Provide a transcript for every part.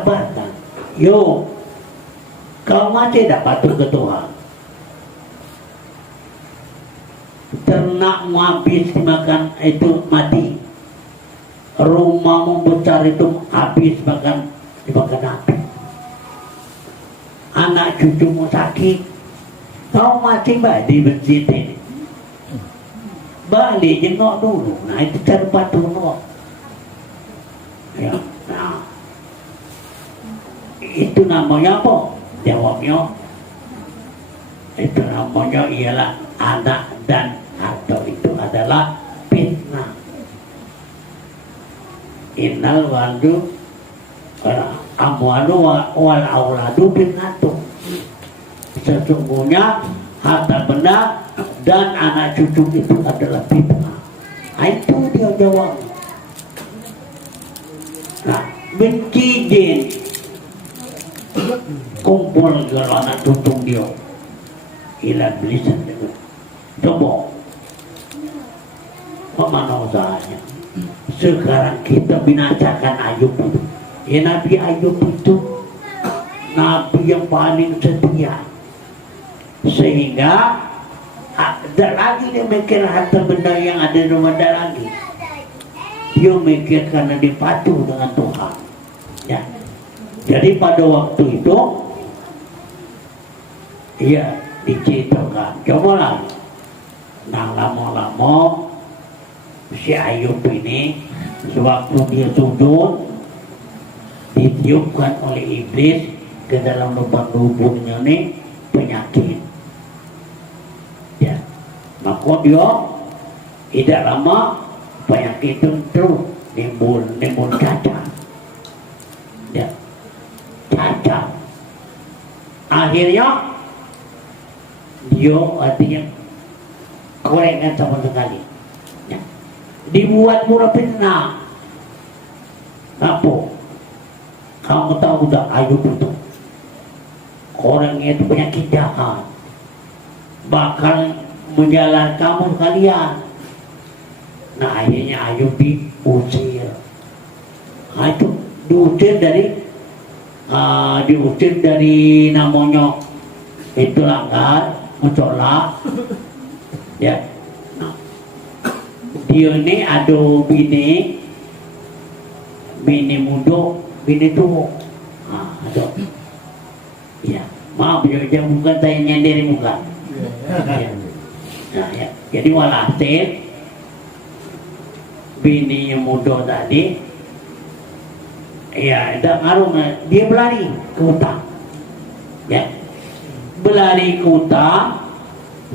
kabarkan, yo kau masih tidak patuh ke Tuhan, ternakmu habis dimakan itu mati, rumahmu besar itu habis dimakan api, anak cucumu sakit, kau masih di masjid ini, balik jengok dulu. Nah itu cara patuh no. Ya, nah itu namanya apa? Jawabnya itu namanya ialah anak dan harta itu adalah fitnah. Innal waldu amwalu wal auladu fitnatu. Sesungguhnya harta benda dan anak cucu itu adalah fitnah. Itu dia jawab. Nah, benci jin kumpul kalau anak cucu dia ilah belisan itu. Coba mana usahanya? Sekarang kita binasakan Ayub itu. Ya Nabi Ayub itu Nabi yang paling setia, sehingga ada lagi dia mikir harta benda yang ada di rumah lagi. Dia mikir karena dia patuh dengan Tuhan. Ya. Jadi pada waktu itu, ya diceritakan. Cobalah. Nah lama-lama si Ayub ini, sewaktu dia sujud, ditiupkan oleh iblis ke dalam lubang-lubangnya ini penyakit. Ya, maka dia tidak lama penyakit itu terus nimbul cacat. Ya, cacat. Akhirnya dia artinya korengan sama sekali. Ya. Dibuat murah fitnah. Apa? Kamu tahu udah Ayub itu orangnya itu penyakit jahat, bakal menjalan kamu sekalian. Nah akhirnya Ayub diusir. Nah itu diusir dari namanya itu langgar mencolak. Ya. Nah, dia ini ada bini muda, bini tua. Nah, ada. Ya, maaf jangan bukan saya nyender muka. Ya. Nah, ya. Jadi walhasil bini yang muda tadi, ya, tidak ngaruh, dia berlari ke hutan. Ya, berlari ke hutan,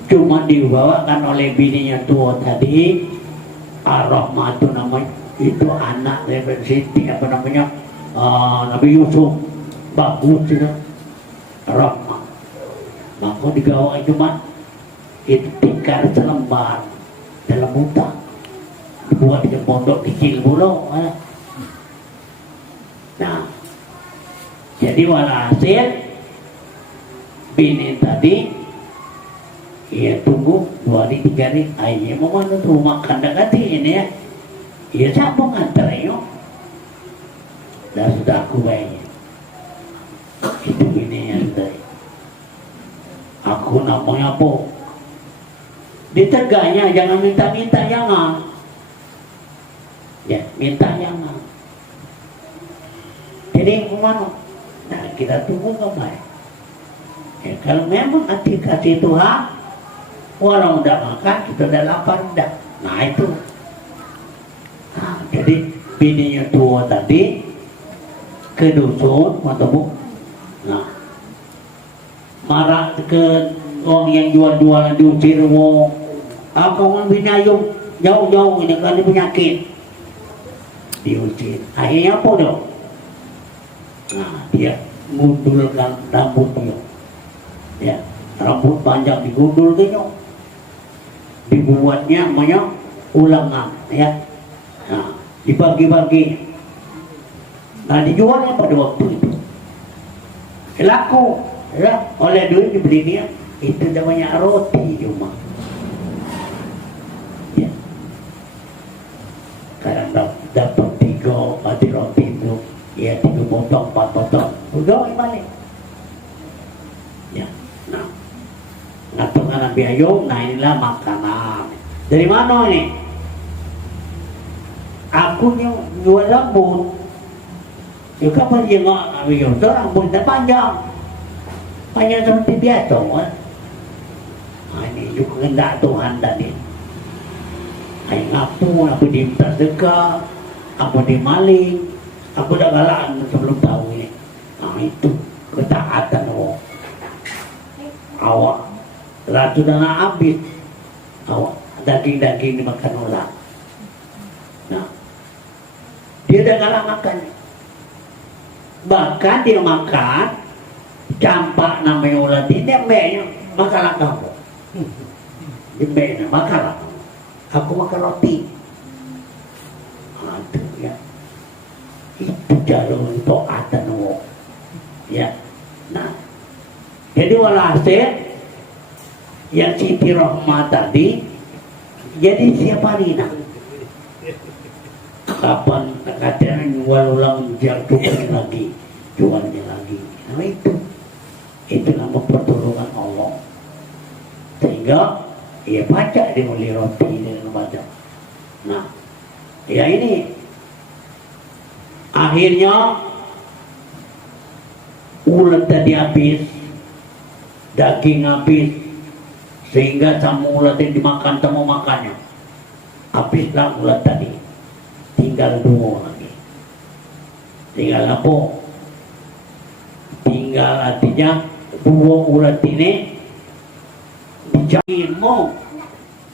cuma dibawakan oleh bininya tua tadi, Ar-Rahmah itu namanya, itu anak dari Siti apa namanya, Nabi Yusuf, bagus itu. Rahmah. Maka digawa cuma itu tikar selembar dalam hutan, dibuat di pondok kecil bulu. Nah, jadi walhasil bini tadi ia tunggu 2 hari 3 hari, akhirnya mau tuh makan dekat ini ya, ia sambung antaranya, dan sudah aku bayar. Itu ini yang dari aku namanya apa? Ditegaknya jangan minta-minta, jangan. Ya, minta jangan. Jadi kemana? Nah kita tunggu kembali. Ya, kalau memang hati kasih Tuhan, walau udah makan kita udah lapar dah. Nah itu. Nah, jadi bininya tua tadi ke dusun, atau nah, marah ke orang yang jual-jualan diusir, kau bini Ayub jauh-jauh ini kan penyakit, diusir. Akhirnya apa dong? Nah dia mundulkan rambutnya, ya rambut panjang digundul dia, dibuatnya namanya ulangan, ya. Nah dibagi-bagi. Nah dijualnya pada waktu itu laku ya, oleh duit dibeli dia, itu namanya roti cuma ya. Karena dapat 3 mati roti itu ya 3 potong 4 potong udah balik ya. Nah ngatungan Nabi Ayub, nah inilah makanan dari mana ini? Aku jual rambut juga pergi nggak Nabi Ayub itu rambutnya panjang seperti biasa kan? Nah ini juga kehendak Tuhan tadi. Ay ngapu, aku diminta sedekah, aku dimaling, aku dah galak sebelum tahu ini. Nah itu ketaatan awak ratu dana habis, awak daging-daging dimakan ular. Nah dia dah galak makan, bahkan dia makan campak namanya ular ini mbaknya makan kamu, mbaknya makan. Aku makan roti. Aduh ya. Itu jalur untuk atanu. Ya. Nah. Jadi walhasil yang Siti Rohmah tadi jadi siapa Rina? Kapan katanya walulang jatuhnya lagi, jualnya lagi. Nah itu nama pertolongan Allah. Sehingga ia baca dia beli roti dengan baca. Nah, ya ini akhirnya ulat tadi habis, daging habis, sehingga sama ulat yang dimakan sama makannya habislah ulat tadi, tinggal 2 lagi. Tinggal apa? Tinggal artinya 2 ulat ini ilmu.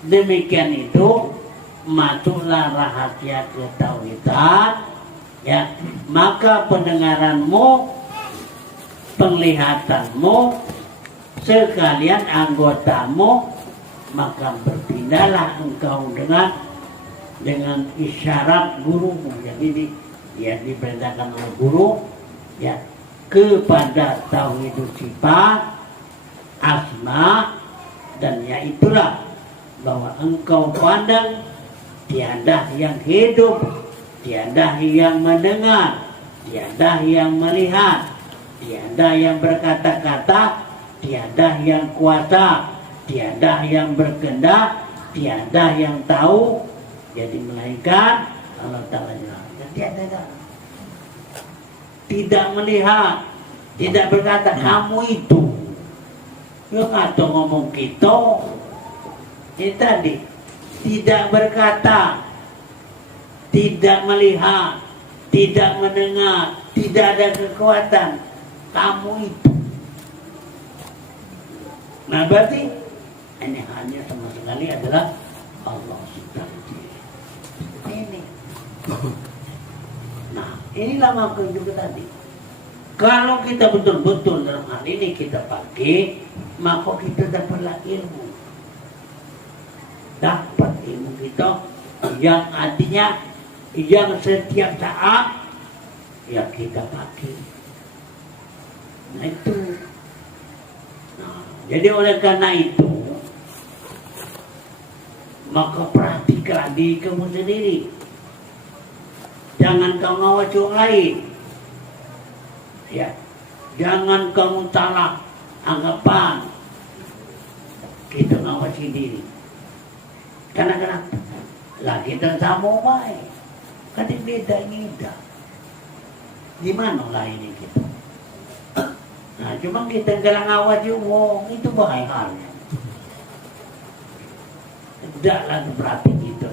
Demikian itu masuklah rahasia ketauhidan ya, maka pendengaranmu, penglihatanmu sekalian anggotamu, maka berpindahlah engkau dengan isyarat gurumu. Jadi ya diperintahkan oleh guru ya kepada tauhid sifat asma. Dan ya itulah bahwa engkau pandang tiada yang hidup, tiada yang mendengar, tiada yang melihat, tiada yang berkata-kata, tiada yang kuasa, tiada yang berkehendak, tiada yang tahu. Jadi melainkan Allah Ta'ala. Tiada. Tidak melihat, tidak berkata kamu itu. Yang atau ngomong kita ini tadi tidak berkata, tidak melihat, tidak mendengar, tidak ada kekuatan kamu itu. Nah berarti ini hanya sama sekali adalah Allah Subhanahu ini. Nah inilah makna juga tadi. Kalau kita betul-betul dalam hal ini kita pakai, maka kita dapatlah ilmu. Dapat ilmu kita yang artinya yang setiap saat ya kita pakai. Nah itu. Nah, jadi oleh karena itu maka perhatikan diri kamu sendiri. Jangan kau ngawasi orang lain. Ya, jangan kamu salah anggapan kita ngawasi diri. Karena kenapa? Lah kita sama baik. Kan beda ini dah. Gimana lah ini kita? Nah, cuma kita jangan ngawasi wong itu baik halnya. Tidaklah berarti kita.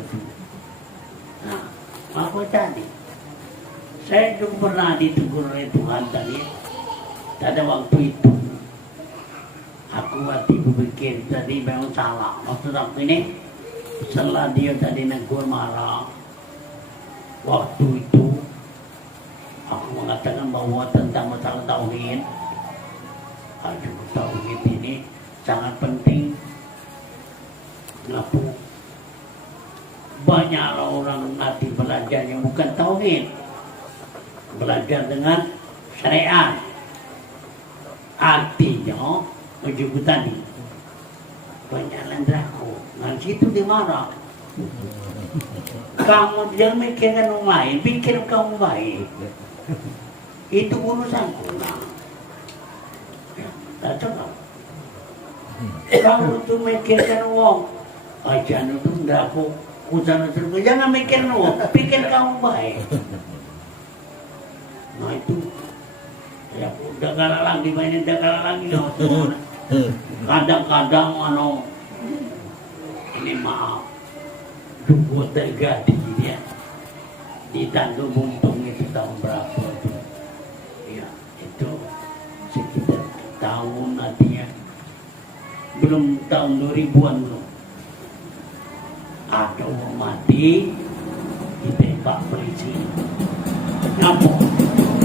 Nah, apa tadi? Saya juga pernah ditegur oleh Tuhan tadi. Pada waktu itu aku waktu berpikir tadi memang salah. Maksud aku ini setelah dia tadi negur marah, waktu itu aku mengatakan bahwa tentang masalah tauhid, tauhid ini sangat penting. Kenapa? Banyaklah orang nanti belajar yang bukan tauhid. Belajar dengan syariat. Artinya menyebut tadi banyak landraku. Nah situ dimarah. Kamu jangan mikirkan orang lain, pikir kamu baik. Itu urusanku. Nah, ya, tak cakap. Kamu tuh mikirkan wong. Ajan itu ndak aku urusan itu. Jangan mikir wong, pikir kamu baik. Nah itu, ya udah kalah lagi mainin, udah kalah lagi. Kadang-kadang ini maaf, dua terjadi dia di Tanjung Buntung itu tahun berapa itu? Ya itu sekitar tahun artinya belum tahun 2000-an belum. Ada orang mati ditembak polisi. Ngapa?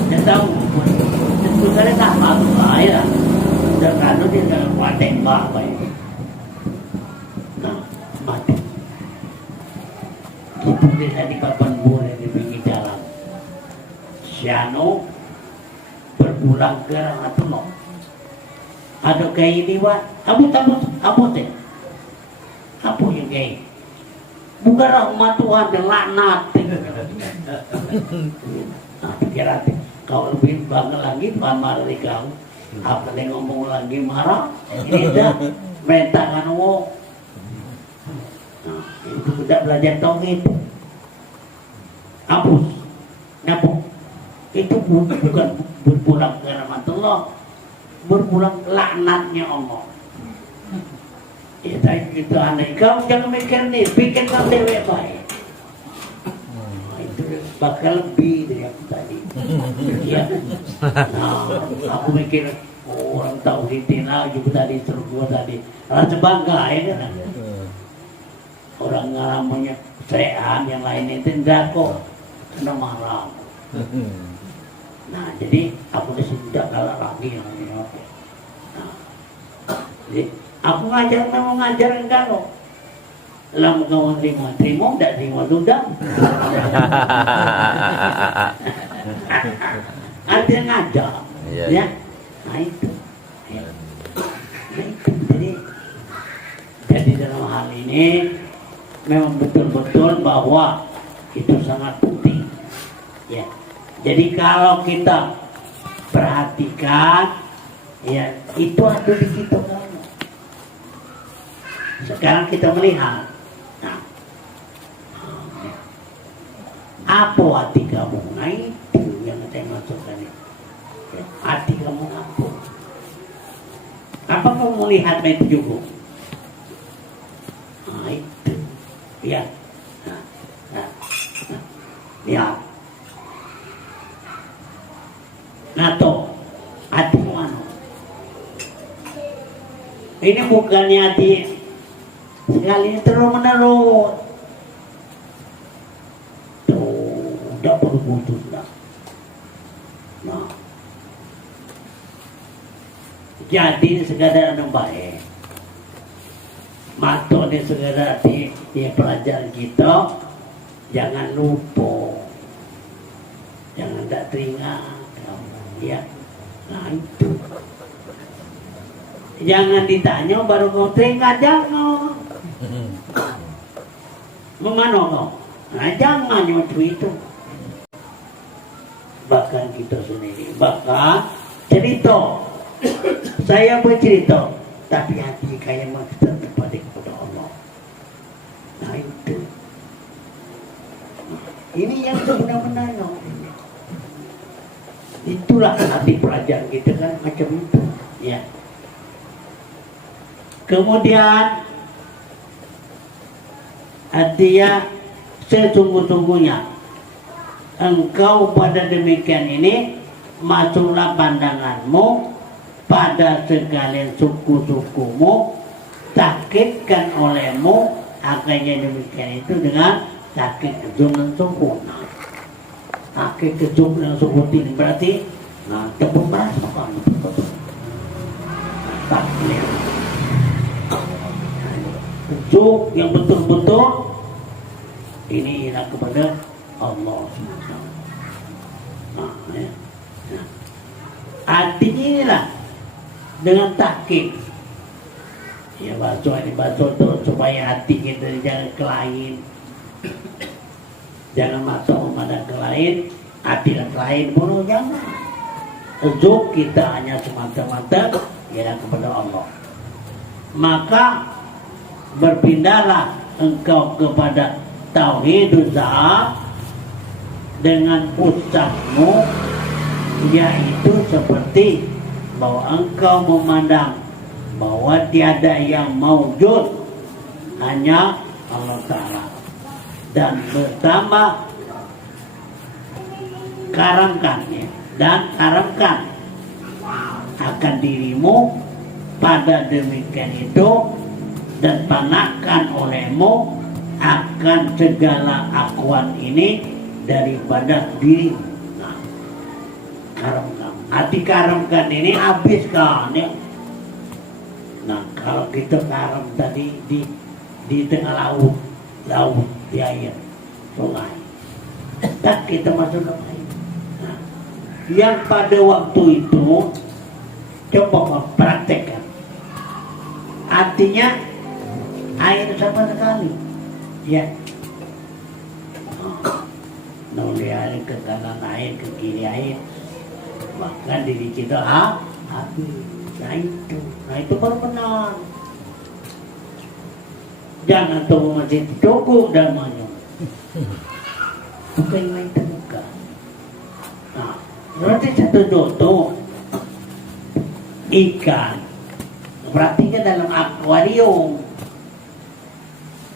Dia tahu. Itu kali sama tu saya. Dan kalau dia tak kuat tembak baik. Nah, mati. Itu dia tadi papan boleh di pinggir jalan. Siano berpulang ke Rangatulong. Ada kayak ini wah, abut deh. Apa yang kayak? Bukan rahmat Tuhan dan laknat. Nah, pikiran kau lebih bangga lagi marah dari kau. Apa yang ngomong lagi marah? Ini dah merintahkan wong. Nah, itu sudah belajar tauhid. Hapus, ngapuk. Itu bukan berpulang ke rahmatullah, berpulang laknatnya Allah. Ya tadi itu aneh. Kau jangan mikir nih, pikir kau dewek baik. Itu bakal lebih dari aku tadi. Ya. Nah, aku mikir orang tauhidin juga tadi surga tadi. Rasa bangga ya kan. Orang namanya sean yang lain itu tidak kok kena marah. Nah, jadi aku sudah kalah lagi yang ini. Nah, jadi aku memang ngajarin kamu. Lama kamu terima, tidak terima sudah. Artinya ngajar, ya. Nah itu, ya. Nah, itu. Jadi dalam hal ini memang betul-betul bahwa itu sangat penting, ya. Jadi kalau kita perhatikan, ya itu ada di kita kamu. Sekarang kita melihat, nah, apa hati kamu? Nah itu yang saya maksudkan ini. Hati kamu apa? Apa kamu melihat itu juga? Nah itu, ya, ya. Nah toh, hati mana? Ini bukannya hati sekali terus menerus. Tuh, tidak perlu putus dah. Nah, jadi sekadar yang baik. Mato ni sekadar di pelajaran kita, jangan lupa, jangan tak teringat. Ya, nah itu. Jangan ditanya baru kau teringat, jangan. Memano kau? Nah jangan itu. Bahkan kita sendiri, bahkan cerita. Saya bercerita, tapi hati kayak maksud kepada Allah. Nah itu. Ini yang benar-benar no. Itulah hati pelajaran kita kan macam itu, ya. Kemudian artinya sesungguh-sungguhnya engkau pada demikian ini masuklah pandanganmu pada segala suku-sukumu, sakitkan olehmu, akhirnya demikian itu dengan sakit kejum dan sempurna. Sakit kejum dan sempurna berarti nah tepuk merasakan sakit kejum yang betul-betul ini ialah kepada Allah SWT. Nah, ya. Nah, artinya inilah dengan takkik. Ya baca itu supaya hati kita jangan ke lain, jangan masuk kepada ke lain, hati ke lain, bunuh jangan. zuk kita hanya semata-mata ialah kepada Allah. Maka berpindahlah engkau kepada tauhidul zat dengan ucapmu, yaitu seperti bahwa engkau memandang bahwa tiada yang maujud, hanya Allah Ta'ala, dan bertambah karamkan akan dirimu pada demikian itu, dan panahkan olehmu akan segala akuan ini daripada dirimu. Nah, karamkan, arti karamkan ini habiskan ya. Nah, kalau kita karam tadi di tengah laut di air sungai, dan kita masuk ke air. Nah, yang pada waktu itu coba mempraktekkan, artinya air sama sekali ya. Nolih air ke kanan, air ke kiri, air bahkan diri kita habis. Nah itu baru benar. Jangan tunggu masih cukup damanya. Bukan yang itu bukan. Nah, berarti satu contoh ikan. Berarti kan dalam akuarium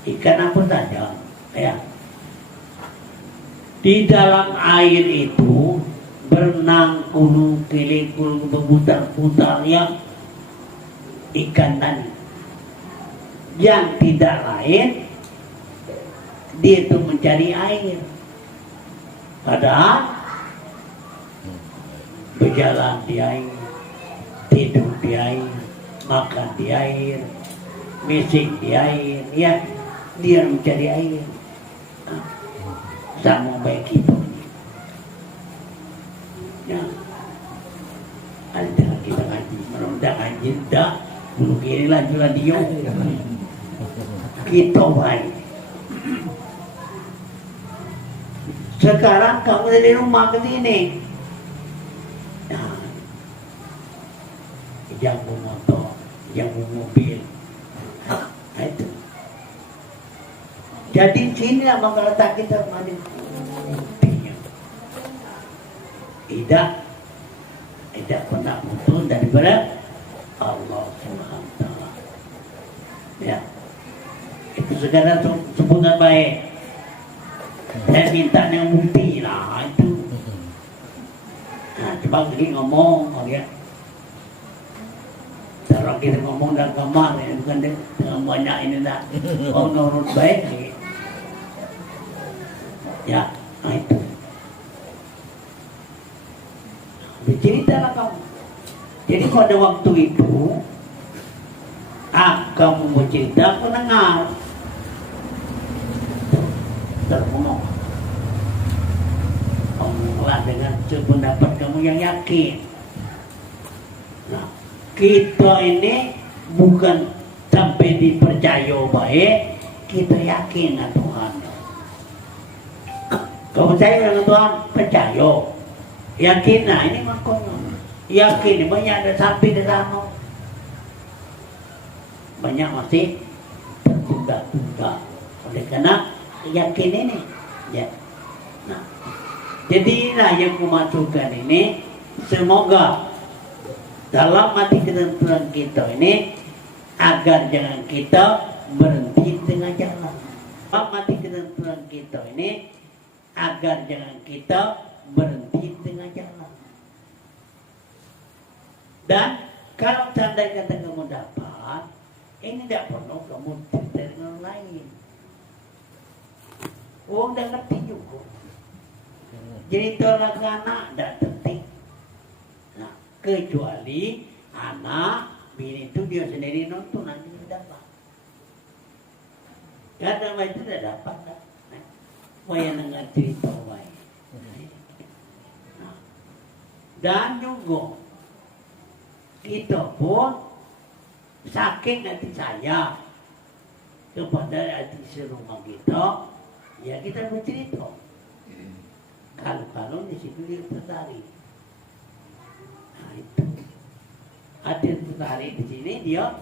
ikan apa saja, ya. Di dalam air itu berenang, kelip, berputar-putar yang ikan tadi. Yang tidak lain, dia itu mencari air. Padahal berjalan di air, tidur di air, makan di air, misik di air, ya, dia mencari air. Sama baik itu. Ya, ada kita ngaji, meronda ngaji, dah, bulu kiri lagi dia. Kita baik. Sekarang kamu dari rumah ke sini, nah, yang motor, yang mobil, nah, itu. Jadi sinilah maka letak kita mandi. Tidak pernah putus daripada Allah Subhanahu wa Ta'ala. Ya, itu segala sebutan baik. Saya minta yang bukti lah itu. Nah, coba lagi ngomong, ya. Kalau kita ngomong dalam kamar, ya, bukan dengan banyak ini dah. Oh, nurut baik. Ya, nah itu. Berceritalah kamu. Jadi pada waktu itu, kamu mau cerita, aku dengar. Terpenuh. Ngomonglah dengan sependapat kamu yang yakin. Nah, kita ini bukan sampai dipercaya baik, kita yakin dengan Tuhan. Kau percaya dengan Tuhan? Percaya. Yakin, nah ini makanya. Yakin, banyak ada sapi di sana. Banyak masih tertunda-tunda. Oleh karena yakin ini, ya. Nah, jadi inilah yang kumasukkan ini. Semoga dalam hati ketentuan kita ini, agar jangan kita berhenti tengah jalan. Dalam hati ketentuan kita ini, agar jangan kita berhenti tengah jalan. Dan kalau seandainya kamu dapat, ini tidak perlu kamu cerita dengan orang lain. Oh, udah ngerti juga. Jadi tolak anak tidak penting. Nah, kecuali anak bini itu dia sendiri nonton, nanti tidak dapat. Kadang itu tidak dapat. Nah, wayang dengar cerita wayang. Nah, dan juga kita pun sakit nanti saya kepada hati serumah kita, ya kita bercerita. Kalau di situ dia tertarik. itu. Hati tertarik di sini dia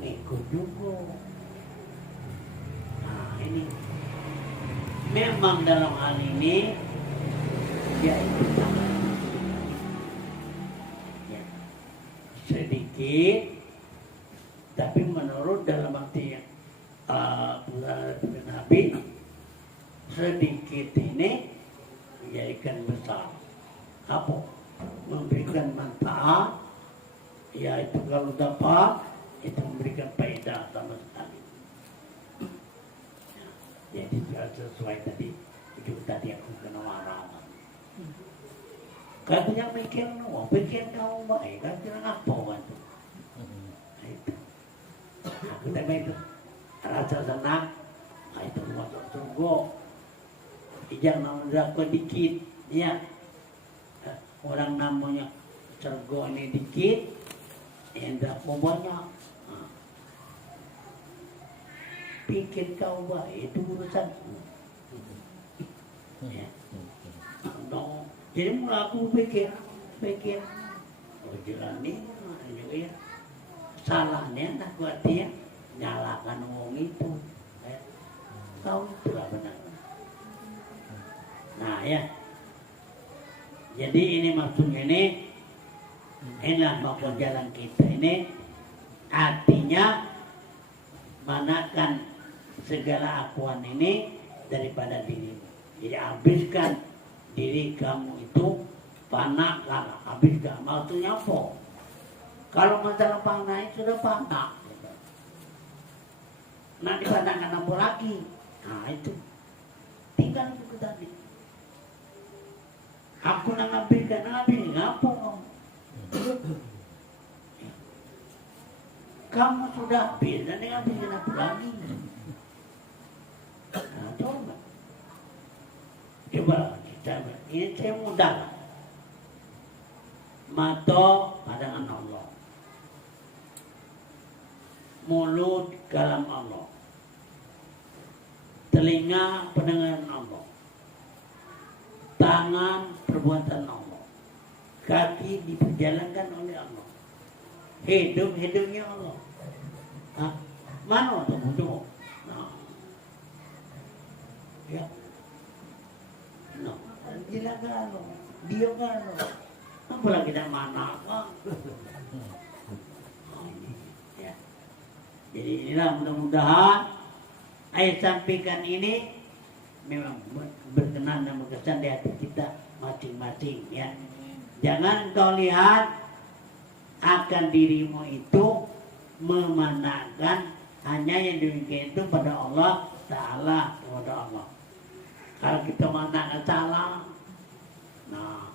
ngikut juga. Nah ini memang dalam hal ini dia itu ya, sedikit, tapi menurut dalam arti Nabi sedikit ini menjadikan besar. Apa? Memberikan manfaat, yaitu kalau dapat itu memberikan faedah sama sekali. Jadi sesuai tadi itu tadi aku kena marah. Katanya pikir kamu baik, kan kira apa waktu? Itu. Aku tak itu rasa senang, itu masuk surga. Jangan namanya dikit, ya. Orang namanya surga ini dikit, hendak banyak. Pikir kau baik itu urusanku. Ya. No. Jadi mula aku pikir, oh jelas ni juga ya. Salahnya nak buat dia nyalakan orang itu. Ya. Kau itulah benar. Nah ya. Jadi ini maksudnya inilah maksud jalan kita ini artinya manakan segala akuan ini daripada dirimu. Jadi habiskan diri kamu itu panak lah, habiskan. Maksudnya apa? Kalau masalah panah itu sudah panak. Nah dipandangkan apa lagi? Nah itu tinggal itu tadi. Aku nak habiskan, ngapa kamu? Kamu sudah habis dan habiskan apa lagi? Nah, coba kita ini saya mudah. Mata pandangan Allah, mulut kalam Allah, telinga pendengaran Allah, tangan perbuatan Allah, kaki diperjalankan oleh Allah, hidupnya Allah. Hah? Mana tu bujuk? Nah, ya, no, jelas kalau dia kalau, apalagi dah mana kan? Ya, jadi inilah mudah-mudahan ayat sampaikan ini memang berkenan dan berkesan di hati kita masing-masing. Ya, jangan kau lihat akan dirimu itu memandangkan hanya yang demikian itu pada Allah Ta'ala, kepada Allah. Kalau kita memandangkan salah, nah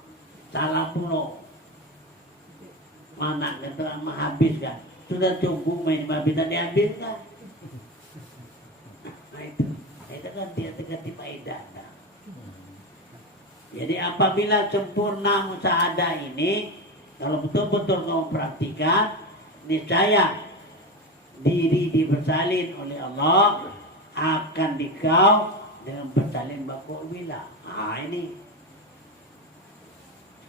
salah pula memandangkan itu menghabiskan, sudah cukup main babi dan dihabiskan. Nah itu kan ganti faedah. Jadi apabila sempurna musyahadah ini, kalau betul-betul kamu praktikan, niscaya diri dibersalin oleh Allah akan dikau dengan bersalin bakul bila. Nah ini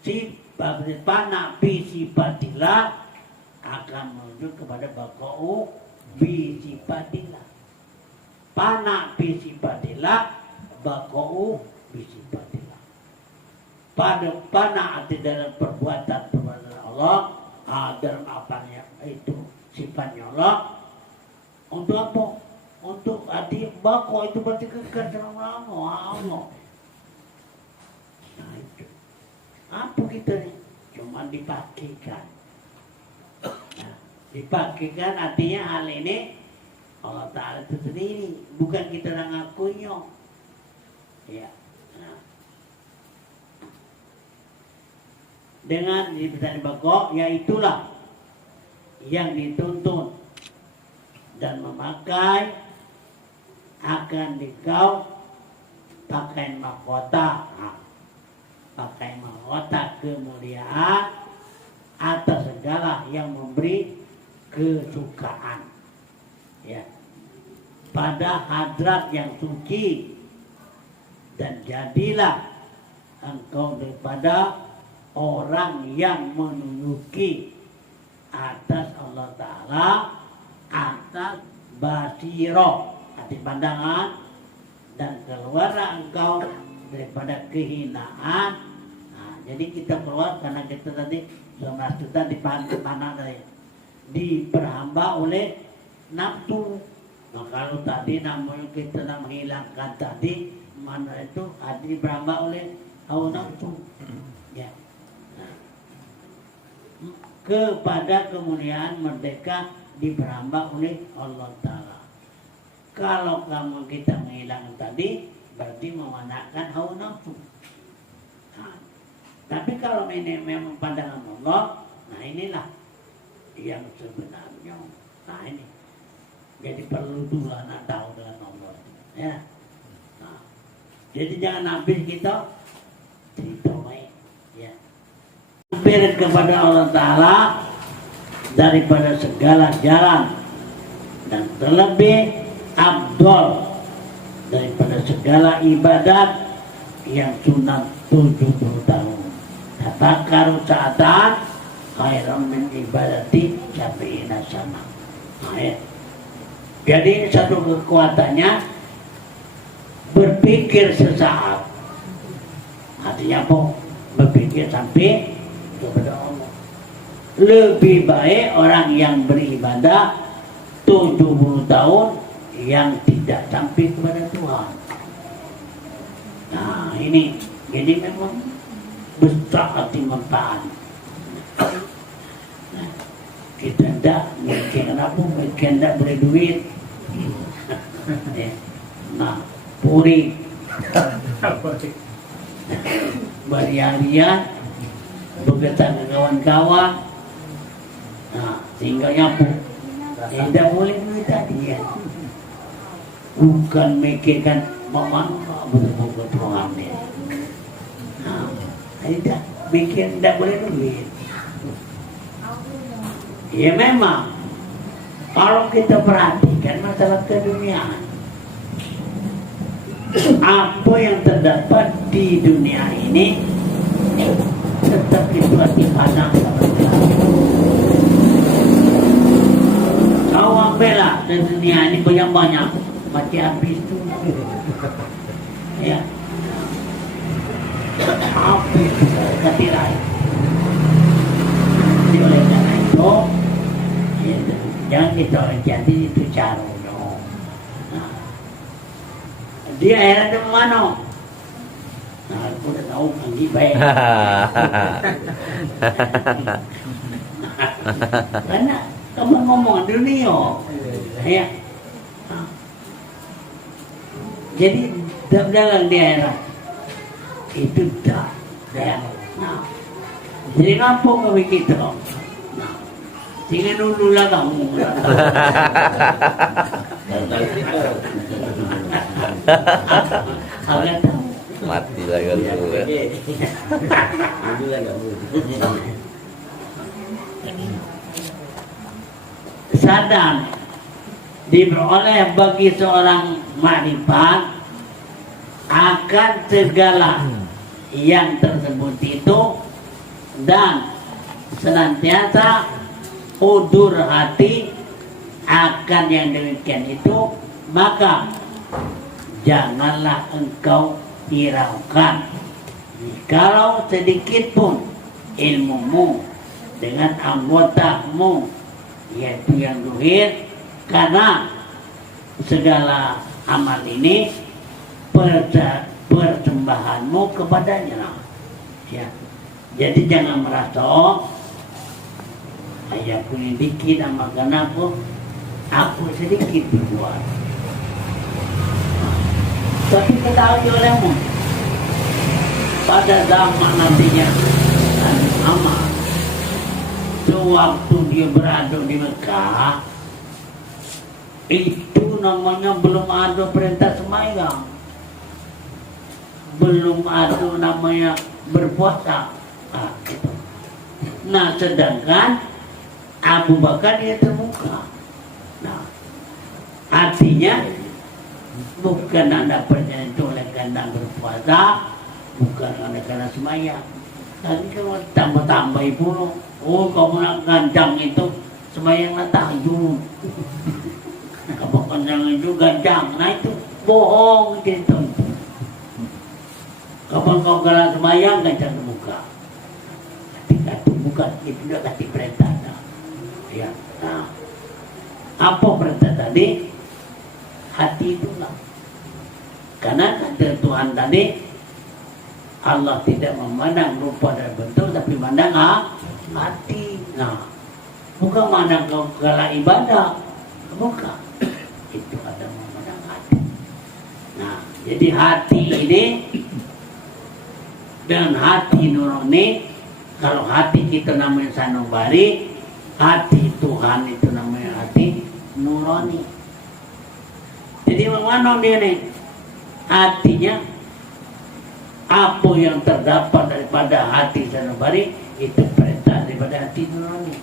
sifat panak bisifatillah akan menuju kepada bakul bisifatillah. Panak bisifatillah, bakul bisifatillah. Pada panak arti dalam perbuatan Allah, dalam apanya itu sifatnya Allah. Untuk apa? Untuk arti bako itu berarti kekal selama Allah. Nah itu. Apa kita ni? Cuma dipakaikan. Nah, dipakaikan artinya hal ini Allah Ta'ala itu sendiri, bukan kita yang ngakunya. Ya. Nah. Dengan diberikan bako, yaitulah yang dituntun dan memakai akan dikau pakai mahkota. Nah, pakai mahkota kemuliaan atas segala yang memberi kesukaan, ya, pada hadrat yang suci, dan jadilah engkau daripada orang yang menunjuki atas Allah Ta'ala atas basiro, hati pandangan, dan keluarlah engkau daripada kehinaan. Nah, jadi kita keluar karena kita tadi sudah di panah tadi diperhamba oleh nafsu. Nah, kalau tadi namanya kita menghilangkan tadi mana itu diperhamba oleh hawa nafsu. Ya. Nah, kepada kemuliaan merdeka diperhamba oleh Allah Ta'ala. Kalau kamu kita menghilangkan tadi berarti memandangkan hawa nafsu. Nah, tapi kalau ini memang pandangan Allah, nah inilah yang sebenarnya. Nah ini, jadi perlu dulu anak tahu dengan Allah. Ya. Nah, jadi jangan habis kita ditomai. Ya. Hampir kepada Allah Ta'ala daripada segala jalan dan terlebih afdal daripada segala ibadat yang sunat 70 tahun. Tafakkaru sa'atan khairan min ibadati sabiina sana. Jadi satu kekuatannya berpikir sesaat. Artinya apa? Berpikir sampai kepada Allah. Lebih baik orang yang beribadah 70 tahun yang tidak sampai kepada Tuhan. Nah ini, jadi memang besar arti manfaat. Nah, kita tidak mungkin apa, mungkin tidak boleh duit. Nah, puri berharian bergetar ke kawan-kawan. Nah, sehingga nyapu. Tidak boleh duit tadi ya. Bukan mikirkan mama betul-betul Tuhan ya. Nah, tidak mikir tidak boleh duit. Ya memang kalau kita perhatikan masalah keduniaan, apa yang terdapat di dunia ini tetap itu hati pandang sama sekali. Kau ambillah di dunia ini banyak-banyak mati habis tu. Ya. Habis ketirai. Jadi oleh karena itu, ya, jangan kita jadi itu cara. Nah, dia heran di mana? Nah, aku dah tahu pergi baik. Karena kamu ngomong dunia, ya. Jadi dalam daerah itu dah, ya. Nah, jadi apa kami kita? Nah, sehingga dulu lah kamu. Agak tahu. Mati lah kan dulu ya. Sadar diperoleh bagi seorang makrifat akan segala yang tersebut itu dan senantiasa udur hati akan yang demikian itu, maka janganlah engkau hiraukan kalau sedikit pun ilmumu dengan anggotamu, yaitu yang zuhir, karena segala amal ini persembahanmu kepadanya. Ya. Jadi jangan merasa saya punya dikit amakan aku sedikit berbuat. Tapi ketahui olehmu pada zaman nantinya amal sewaktu dia berada di Mekah, itu namanya belum ada perintah sembahyang, belum ada namanya berpuasa. Nah, sedangkan Abu Bakar dia terbuka. Nah, artinya bukan anda percaya itu oleh karena berpuasa, bukan oleh karena sembahyang. Tadi kalau tambah-tambah ibu, oh kamu nak gancang itu sembahyanglah tahajud. Kamu gancang itu gancang, nah itu bohong gitu. Kapan kau galang sembahyang gancang ke muka. Hati bukan itu dah kasih perintah. Ya, nah, apa perintah tadi? Hati itu lah. Karena kata Tuhan tadi, Allah tidak memandang rupa dan bentuk, tapi memandang hati. Nah, bukan memandang kau kalah ibadah, bukan. Itu ada memandang hati. Nah, jadi hati ini dengan hati nurani, kalau hati kita namanya sanubari, hati Tuhan itu namanya hati nurani. Jadi mana dia nih? Hatinya apa yang terdapat daripada hati sanubari itu perintah daripada hati nurani.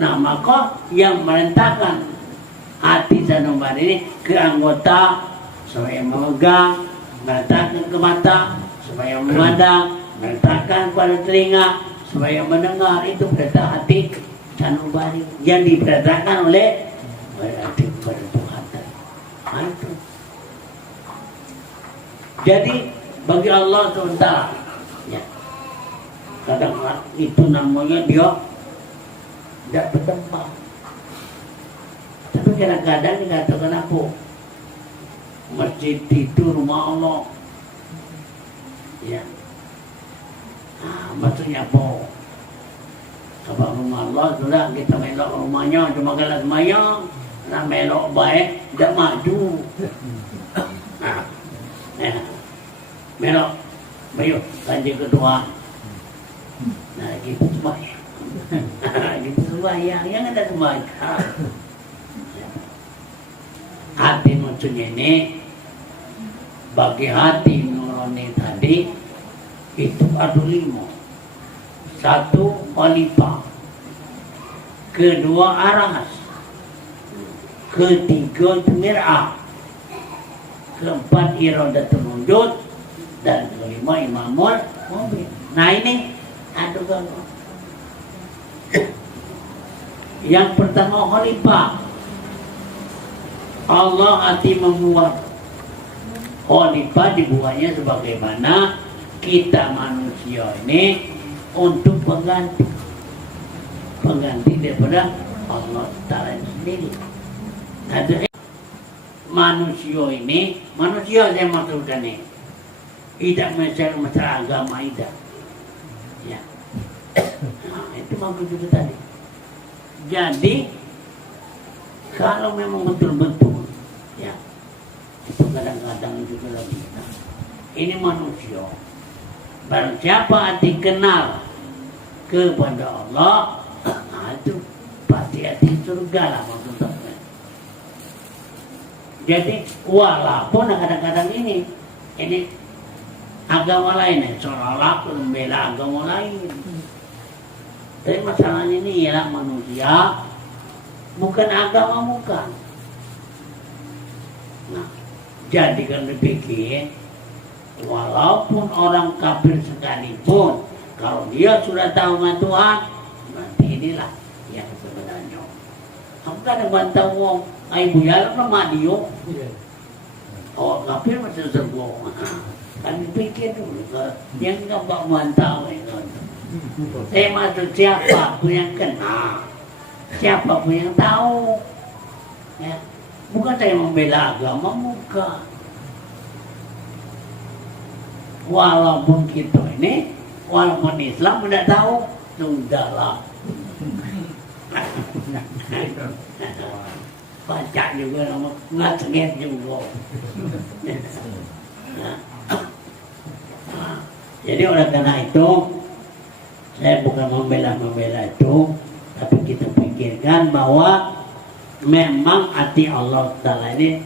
Nah maka yang merintahkan hati sanubari ini ke anggota supaya memegang, merintahkan ke mata supaya memandang, merintahkan pada telinga supaya mendengar, itu perintah hati sanubari yang diperintahkan oleh hati kepada Tuhan. Nah, itu. Jadi bagi Allah SWT, ya, kadang-kadang itu namanya dia tidak bertempat. Tapi kadang-kadang dikatakan apa? Masjid itu rumah Allah. Ya. Nah, maksudnya apa? Kalau rumah Allah sudah kita melok rumahnya, cuma kalau semayang, nah melok baik, tidak maju. Nah, ya. Melok, bayu, kanji kedua. Nah, gitu semayang. Gitu semayang, yang ada semayang. Hati maksudnya ini, bagi hati nurani tadi, itu ada 5. 1 khalifah, kedua aras, ketiga mir'ah, keempat iradatul wujud, dan kelima imamul mubin. Nah ini ada gangguan. Yang pertama khalifah, Allah hati membuat. Khalifah dibuatnya sebagaimana kita manusia ini untuk pengganti daripada Allah Ta'ala sendiri. Ada manusia ini, manusia saya maksudkan ini tidak masalah agama tidak. Ya. Nah, itu maksud itu tadi. Jadi kalau memang betul-betul, ya, itu kadang-kadang juga lagi. Nah, ini manusia. Barang siapa hati kenal kepada Allah, nah itu pasti hati surga lah maksudnya. Jadi walaupun kadang-kadang ini agama lain, seolah-olah membela agama lain. Tapi masalahnya ini ialah manusia, bukan agama, bukan. Nah, jadi kalau dipikir, walaupun orang kafir sekalipun, kalau dia sudah tahu dengan Tuhan, nanti inilah yang sebenarnya. Aku kadang bantah wong, ibu ya lemah dia. Oh kafir masih serbo. Kan dipikir dulu, yang nggak bantah itu. Saya maksud siapa pun yang kenal, siapa pun yang tahu. Ya. Bukan saya membela agama, bukan. Walaupun kita ini, walaupun Islam tidak tahu, sudahlah. Baca juga nama, nggak seget juga. Jadi oleh karena itu, saya bukan membela itu, tapi kita pikirkan bahwa memang hati Allah Ta'ala ini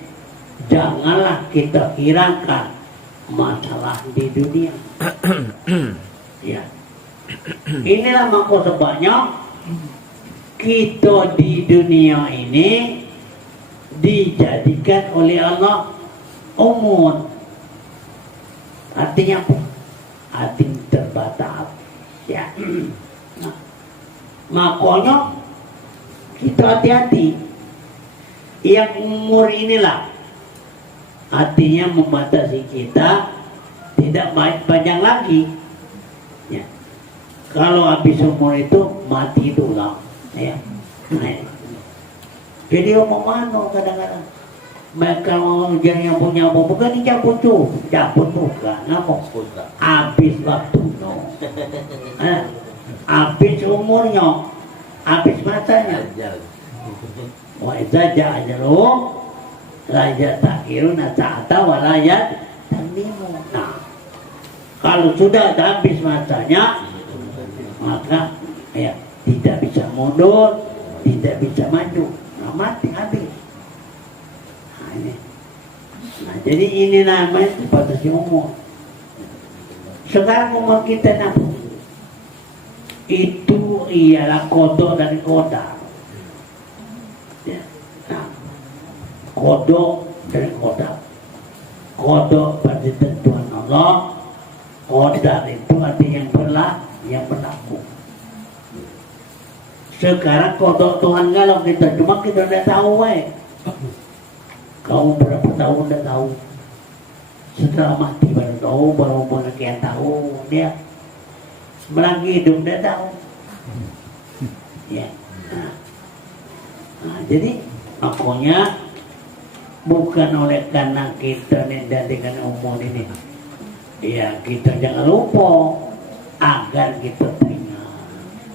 janganlah kita hiraukan masalah di dunia. Ya. Inilah maka sebabnya kita di dunia ini dijadikan oleh Allah umur. Artinya apa? Arti terbatas. Ya. Nah, makanya kita hati-hati. Yang umur inilah artinya membatasi kita tidak panjang lagi. Ya. Kalau habis umur itu mati tulang. Ya. Nah, jadi omong mano kadang-kadang. Mereka yang punya bukan dicabut tuh, cabut bukan, ngapa? Habis waktu no, habis umurnya, habis masanya. Wa izaja ajalu, raja takirun atau walayat tamimu. Nah, kalau sudah habis masanya, maka ya tidak bisa mundur, tidak bisa maju, nah, mati habis. Nah, jadi ini namanya dibatasi umur. Sekarang umur kita apa? Itu ialah kodok dari kodar. Ya. Nah, kodok dari kodar. Kodok berarti tentuan Allah. Kodar itu artinya yang berlaku. Sekarang kodok Tuhan kalau kita cuma kita tidak tahu, Kau berapa tahun dah tahu? Setelah mati baru tahu, baru sekian tahu dia. Melagi hidup dah tahu. Ya. Nah, jadi makanya bukan oleh karena kita dan dengan umur ini. Ya kita jangan lupa agar kita teringat.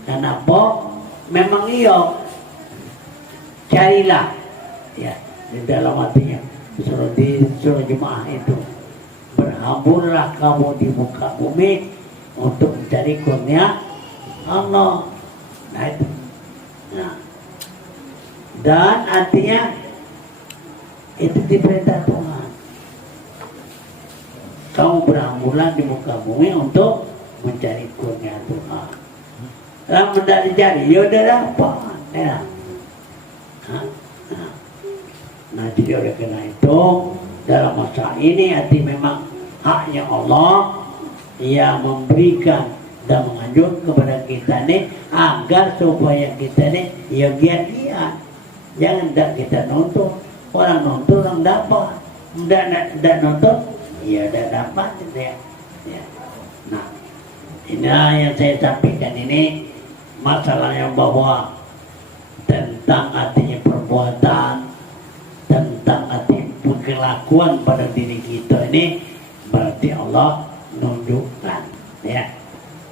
Kenapa? Memang iya. Carilah. Ya. Di dalam hatinya suruh jemaah itu berhamburlah kamu di muka bumi untuk mencari kurnia Allah. Nah itu. Nah. Dan artinya itu diperintah Tuhan. Kamu berhamburlah di muka bumi untuk mencari kurnia Tuhan. Kalau tidak dicari, ya udah dapat. Ya. Nah, jadi oleh karena itu dalam masa ini arti memang haknya Allah yang memberikan dan menganjurkan kepada kita ini agar supaya kita ini ya giat-giat. Jangan tidak kita nonton, orang nonton orang dapat, tidak nonton ya tidak dapat ya. Nah, inilah yang saya sampaikan ini masalahnya bahwa tentang artinya perbuatan, tentang arti kelakuan pada diri kita ini berarti Allah nunjukkan, ya.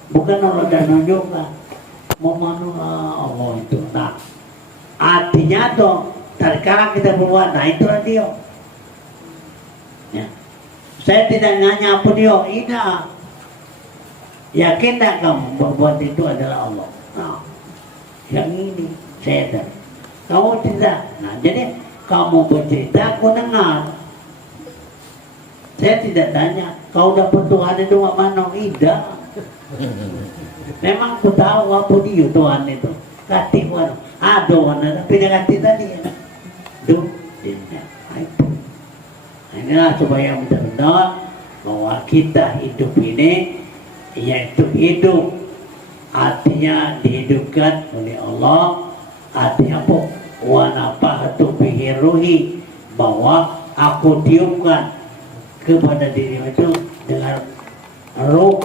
Bukan Allah dah nunjukkan, mau mana Allah itu. Nah, artinya tuh terkala kita berbuat, nah itu dia. Ya. Saya tidak nanya apa dia, tidak. Yakin tak kamu berbuat itu adalah Allah? Nah, yang ini saya tahu. Kamu tidak. Nah, jadi kamu bercerita, aku dengar. Saya tidak tanya, kau dapat Tuhan itu mana? Tidak. Memang aku tahu apa dia Tuhan itu. Kati mana? Ada mana? Tapi dia kati tadi. Duh, dia. Inilah supaya benar-benar bahwa kita hidup ini, yaitu hidup artinya dihidupkan oleh Allah. Artinya apa? Wa nafahatu bihi ruhi, bahwa aku tiupkan kepada diri itu dengan roh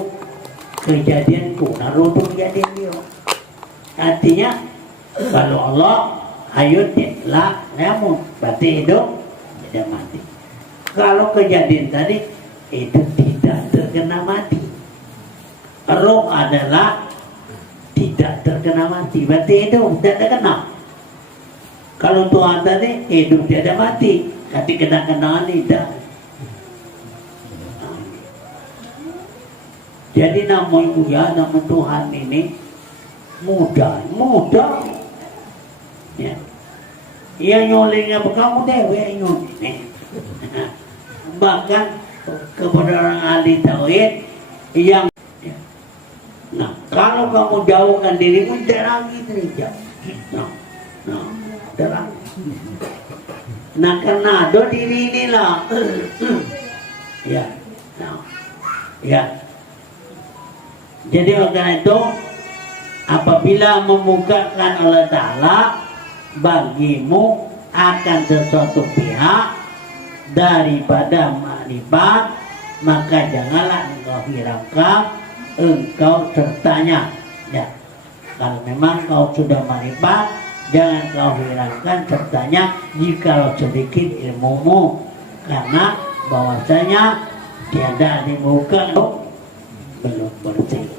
kejadianku. Nah, roh itu kejadian dia. Artinya kalau Allah hayutin lah namun berarti hidup tidak mati. Kalau kejadian tadi itu tidak terkena mati. Roh adalah tidak terkena mati, berarti hidup tidak terkena. Kalau Tuhan tadi hidup tiada mati, tapi kena-kenaan tidak. Jadi nama ibu ya, nama Tuhan ini mudah. Ya. Ia nyolingnya kamu dewe nyolingnya. Bahkan kepada orang ahli tauhid yang ya. Nah, kalau kamu jauhkan dirimu tidak lagi terjauh. Nah. Terang. Nah, karena ada diri inilah ya, nah, ya. Jadi oleh karena itu apabila membukakan Allah Ta'ala bagimu akan sesuatu pihak daripada makrifat, maka janganlah engkau hiraukan engkau sertanya. Ya, kalau memang kau sudah makrifat, jangan kau hiraukan sertanya jikalau sedikit ilmumu, karena bahwasanya tiada dibuka belum bersih.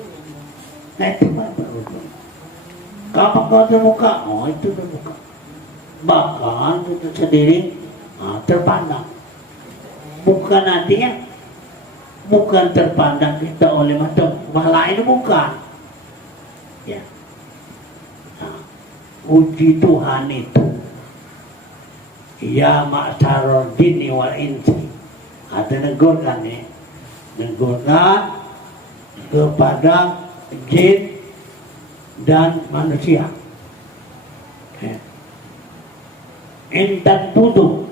Nah itu baru. Kapan kau terbuka? Oh itu terbuka. Bahkan itu sendiri terpandang. Bukan artinya bukan terpandang kita oleh mata malah ini bukan. Ya. Nah, uji Tuhan itu ya ma'syarul jinni wal insi. Ada negurkan ya. Negurkan kepada jin dan manusia. Ya. Intan putu,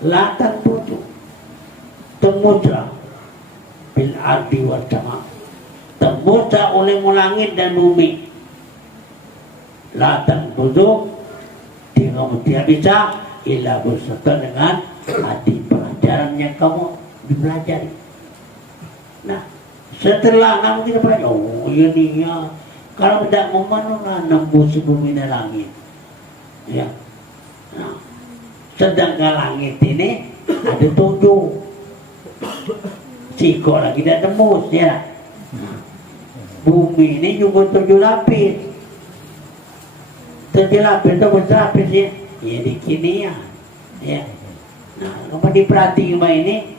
latan putu, temudra bil ardi wal sama, temudra oleh langit dan bumi. Latan putu, kamu tidak bisa ilah berserta dengan hati pelajaran yang kamu dipelajari. Nah, setelah kamu kita pelajari, oh ini ya, kalau tidak memenuhi nembus bumi dan langit, ya. Nah, sedangkan langit ini ada 7, siko lagi tidak tembus, ya. Nah, bumi ini juga 7 lapis. 7 lapis itu berlapis ya, ya di kini ya. Nah, kalau diperhatikan ini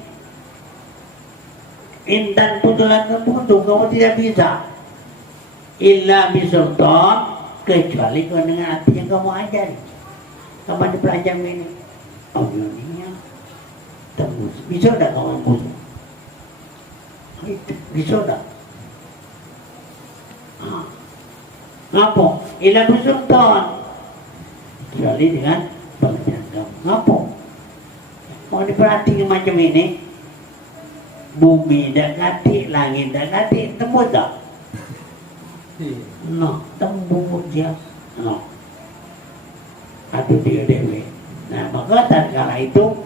intan putulan keputu, kamu tidak bisa illa bisultan, kecuali dengan hati yang kamu ajari. Kamu dipelajari ini, oh dunia tembus, bisa tak kamu tembus? Bisa tak? Ngapa? Illa bisultan, kecuali dengan pengajaran kamu. Ngapa? Mau diperhatikan macam ini, bumi dah kati, langit dah kati, tembus tak? No, tembus dia. No. Aduh dia dewe. Nah, maka tatkala itu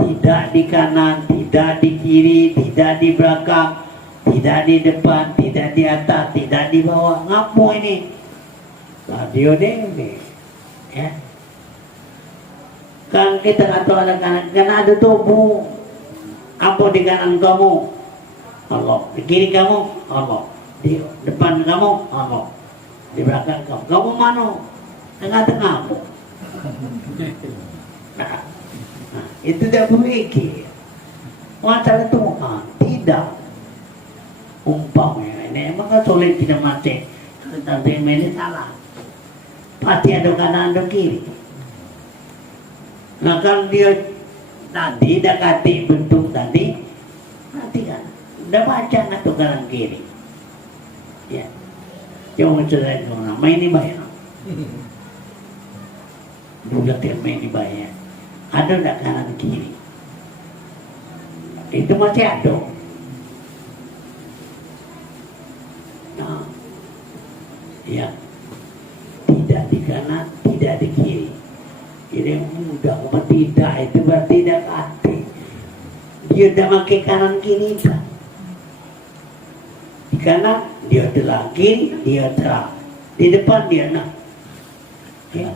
tidak di kanan, tidak di kiri, tidak di belakang, tidak di depan, tidak di atas, tidak di bawah. Ngapu ini? Radio dewe. Ya. Kan kita atau ada kanan, karena ada tubuh. Apa di kanan kamu? Allah. Di kiri kamu? Allah. Di depan kamu? Allah. Di belakang kamu? Kamu mana? Tengah-tengah. Nah, itu tidak memiliki masalah Tuhan. Tidak. Umpamanya ini emang sulit tidak mati. Tapi ini salah. Pasti ada kanan ada kiri. Nah kalau dia tadi dah kati bentuk tadi, nanti kan dah baca atau kanan kiri. Ya. Cuma cerita nama ini bayar. Juga termain dibayar. Ada tak kanan kiri? Itu masih ada. Nah, ya, tidak di kanan, tidak di kiri. Jadi mudah, tidak itu berarti tidak hati. Dia tidak pakai kanan kiri kan? Di kanan dia telah kiri, dia telah di depan dia nak. Ya.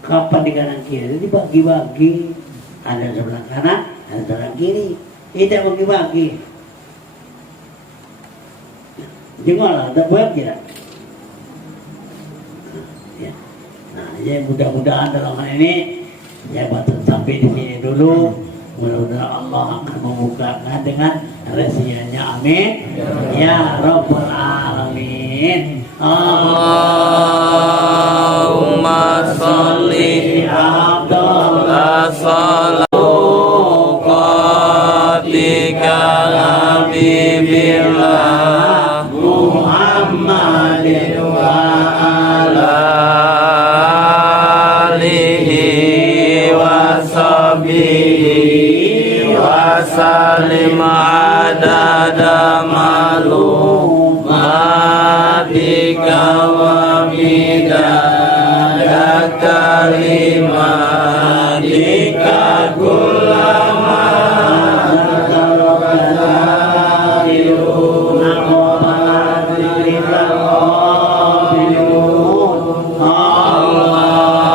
Kapan di kanan kiri? Jadi bagi-bagi. Ada sebelah kanan, ada sebelah kiri. Tidak bagi-bagi. Gimana? Ada buat tidak? Ya. Nah, jadi mudah-mudahan dalam hal ini ya batas sampai di sini dulu. Mudah-mudahan Allah akan membukakan dengan rahsianya. Amin. Ya Rabbal Alamin. Allahumma salli ala salatika habibillah Muhammadin wa ala alihi wa sahbihi wa salim adada malumatika wa midada kalimatika kullama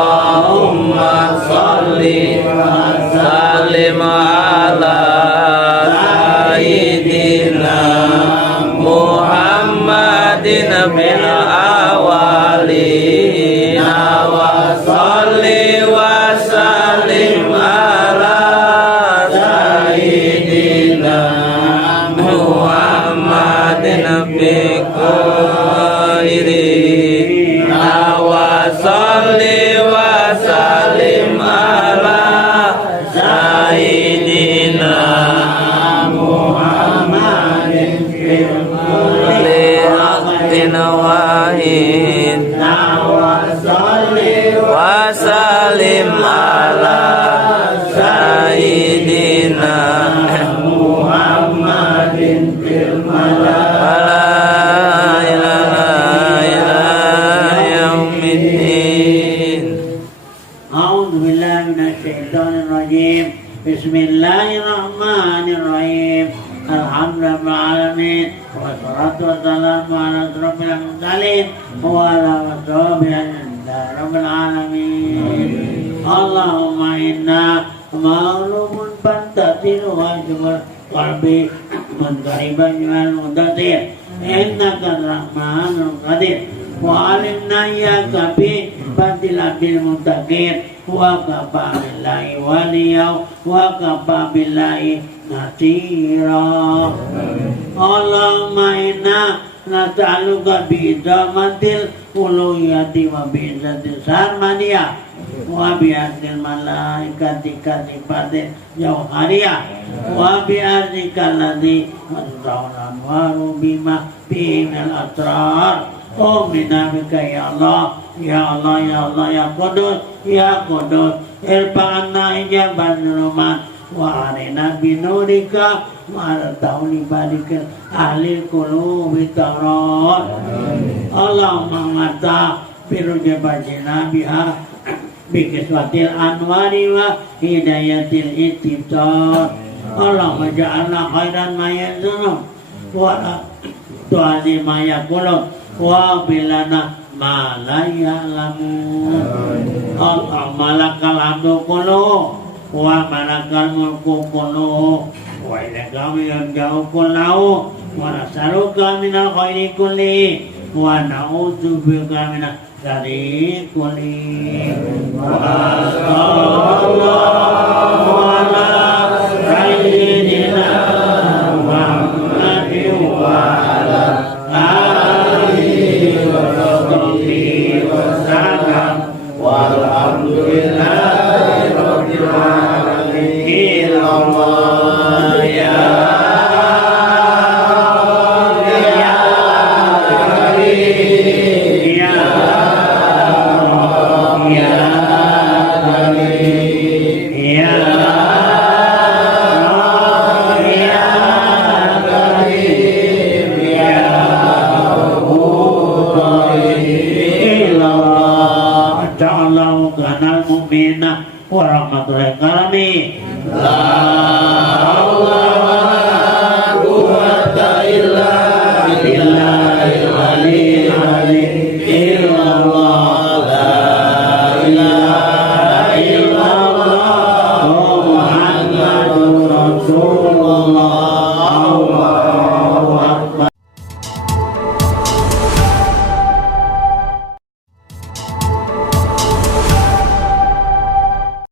Allahumma salli salim ala sayyidina Muhammadin bil awalina wa salli wa salim ala sayyidina Muhammadin bi khairina wa salli wa salim ala sayyidina Muhammadin fil kulli waqtin wahid wa salim ala sayyidina Muhammadin fil la ilaha illa yaumiddin. A'udzu billahi minasyaitonir rajim. Bismillahirrahmanirrahim. Alhamdulillahil alamin. Wassalatu wassalamu ala asyrofil mursalin wa ala sahbihi rabbil alamin. Allahumma inna ma'lumun fantasiru wa jumul qalbi munqariban wal mudathir innaka rahmanul qadir wa alimna ya kabi fadilabil muttaqin wa kafa billahi waliya wa kafa billahi nasira. Allahumma inna nas'aluka bi'idamatil uluhiyati wa bi'izzatil sarmaniyah wa bi'azil malaikati kasifatil jauhariyah wa bi'azika alladhi antaulan waru bima bihimil asrar. Oh minamika ya Allah, ya Allah, ya Allah, ya Qudus, ya Qudus, irfa'anna ijaban rumat wa arina binurika wa artauni balikil ahli qulubi tarot. Allahumma mata birujabajina biha bikiswatil anwari wa hidayatil itibtar. Allahumma ja'alna khairan ma yazunun wa tu'ani ma yakulun wa bilana ma la ya'lamun. Allahumma lakal hamdu kullu wa malakal mulku kullu wa ilaika yarja'u kullu wa nas'aluka minal khairi kulli wa na'udzu bika minal syarri kulli. Wa sallallahu ala sayyidina Muhammadin wa ala alihi wa sahbihi wa sallam walhamdulillahi rabbil alamin. Allah ya warahmatullahi wabarakatuh. La haula wala quwwata illa billahil aliyyil azim.